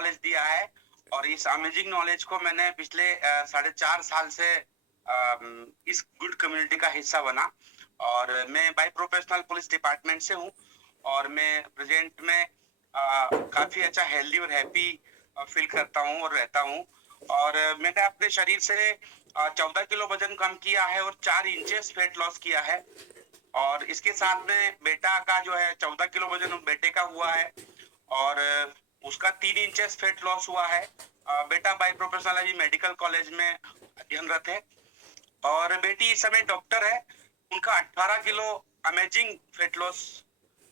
Knowledge दिया है और इस अमेजिंग नॉलेज को मैंने पिछले 4.5 साल से इस गुड कम्युनिटी का हिस्सा बना और मैं बाय प्रोफेशनल पुलिस डिपार्टमेंट से हूँ और मैं प्रेजेंट में काफी अच्छा हेल्दी और हैप्पी फील करता हूँ और रहता हूँ और मैंने अपने शरीर से 14 किलो वजन कम किया है और 4 इंचेस फैट लॉस किया है और इसके साथ में बेटा का जो है 14 किलो वजन बेटे का हुआ है और उसका 3 इंचेस फैट लॉस हुआ है। बेटा बाय प्रोफेशनल अभी मेडिकल कॉलेज में अध्ययनरत है और बेटी इस समय डॉक्टर है। उनका 18 किलो अमेजिंग फैट लॉस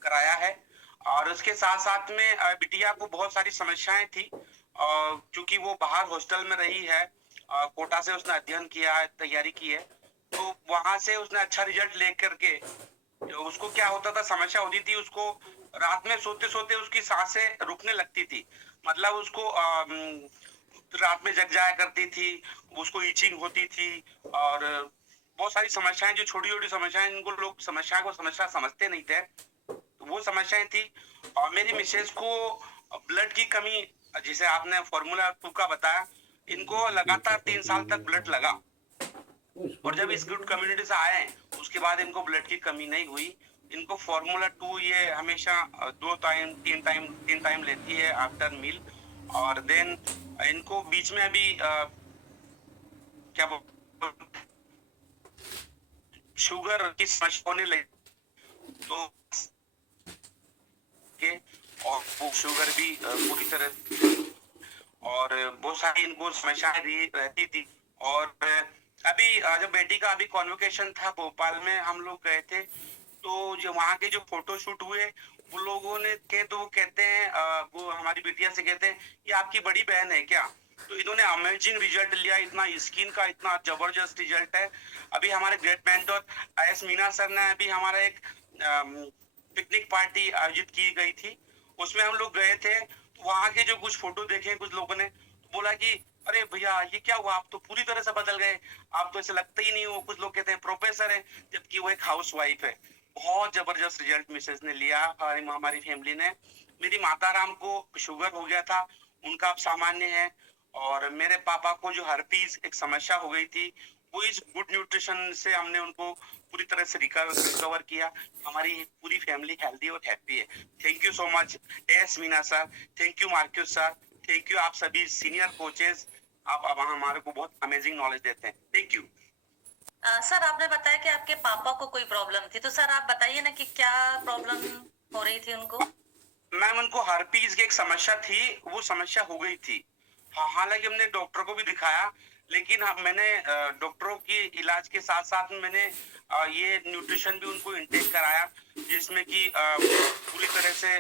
कराया है और उसके साथ साथ में बिटिया को बहुत सारी समस्याएं थी क्योंकि वो बाहर हॉस्टल में रही है। कोटा से उसने अध्ययन किया है, तैयारी की है, तो वहां से उसने अच्छा रिजल्ट लेकर के उसको क्या होता था, समस्या होती थी उसको रात में सोते सोते उसकी सांसें रुकने लगती थी। मतलब उसको रात में जग जाया करती थी, उसको ईचिंग होती थी और बहुत सारी समस्याएं, जो छोटी छोटी समस्याएं, इनको लोग समस्या को समस्या समझते नहीं थे, तो वो समस्याएं थी। और मेरी मिसेज को ब्लड की कमी, जिसे आपने फॉर्मूला 2 का बताया, इनको लगातार 3 साल तक ब्लड लगा और जब इस गुड कम्युनिटी से आए उसके बाद इनको ब्लड की कमी नहीं हुई। इनको फॉर्मूला 2 ये हमेशा 3 टाइम लेती है आफ्टर मील और देन इनको बीच में अभी क्या शुगर की समस्या होने लगी तो के और वो शुगर भी पूरी तरह और बहुत सारी इनको समस्याएं रहती थी और अभी जब बेटी का अभी कॉन्वोकेशन था भोपाल में, हम लोग गए थे, तो जो वहाँ के जो फोटो शूट हुए वो लोगों ने तो वो कहते हैं वो हमारी बिटिया से कहते हैं ये आपकी बड़ी बहन है क्या? तो इन्होंने अमेजिंग रिजल्ट लिया, इतना स्किन का इतना जबरदस्त रिजल्ट है। अभी हमारे great mentor S Meena sir ने अभी हमारा एक पिकनिक पार्टी आयोजित की गई थी, उसमें हम लोग गए थे, तो वहाँ के जो कुछ फोटो देखे कुछ लोगों ने, तो बोला कि अरे भैया ये क्या हुआ, आप तो पूरी तरह से बदल गए, आप तो ऐसे लगते ही नहीं हो। कुछ लोग कहते हैं प्रोफेसर है जबकि वो एक हाउस वाइफ है। बहुत जबरदस्त रिजल्ट मिसेज ने लिया और हमारी फैमिली ने। मेरी माता राम को शुगर हो गया था, उनका अब सामान्य है और मेरे पापा को जो हर्पीज एक समस्या हो गई थी, वो इस गुड न्यूट्रिशन से हमने उनको पूरी तरह से रिकवर किया। हमारी पूरी फैमिली हेल्दी और हैप्पी है। Thank you so much S Meena sir, thank you Marcus sir, thank you आप सभी सीनियर कोचेस, आप अब हमारे को बहुत अमेजिंग नॉलेज देते हैं। Thank you. सर आपने बताया कि आपके पापा को कोई प्रॉब्लम थी, तो सर आप बताइए ना कि क्या प्रॉब्लम हो रही थी उनको? मैम उनको हर्पीज की एक समस्या थी, वो समस्या हो गई थी। हालांकि हमने डॉक्टर को भी दिखाया, लेकिन मैंने डॉक्टरों की इलाज के साथ साथ में मैंने ये न्यूट्रिशन भी उनको इंटेक कराया, जिसमें कि पूरी तरह से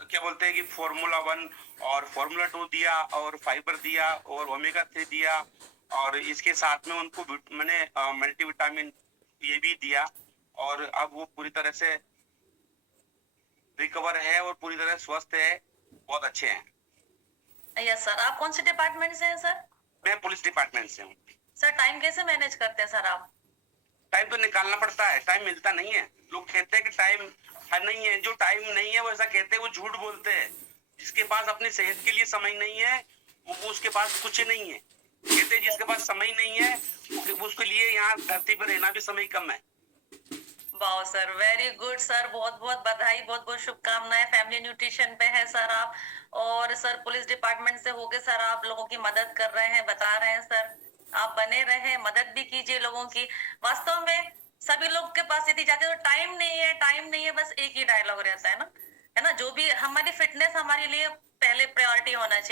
क्या बोलते हैं कि फॉर्मूला 1 और फॉर्मूला 2 दिया और फाइबर दिया और ओमेगा 3 दिया और इसके साथ में उनको मैंने मल्टीविटामिन ये भी दिया और अब वो पूरी तरह से रिकवर है और पूरी तरह स्वस्थ है, बहुत अच्छे हैं। Yes sir. आप कौन से डिपार्टमेंट से हैं सर? मैं पुलिस डिपार्टमेंट से हूँ। सर टाइम कैसे मैनेज करते हैं सर आप? टाइम तो निकालना पड़ता है, टाइम मिलता नहीं है। लोग कहते हैं कि टाइम नहीं है, जो टाइम नहीं है वो ऐसा कहते हैं, वो झूठ बोलते हैं। जिसके पास अपनी सेहत के लिए समय नहीं है वो उसके पास कुछ नहीं है। कहते हैं जिसके पास समय नहीं है उसके लिए यहाँ धरती पर रहना भी समय कम है। Wow sir, very good sir, बहुत बहुत बधाई, बहुत बहुत शुभकामनाएं। फैमिली न्यूट्रिशन पे है सर आप, और सर पुलिस डिपार्टमेंट से होके सर आप लोगों की मदद कर रहे हैं, बता रहे हैं सर। आप बने रहे, मदद भी कीजिए लोगों की। वास्तव में सभी लोग के पास यदि जाते तो टाइम नहीं है, टाइम नहीं है, बस एक ही डायलॉग रहता है ना, है ना। जो भी हमारी फिटनेस हमारे लिए पहले प्रायोरिटी होना चाहिए।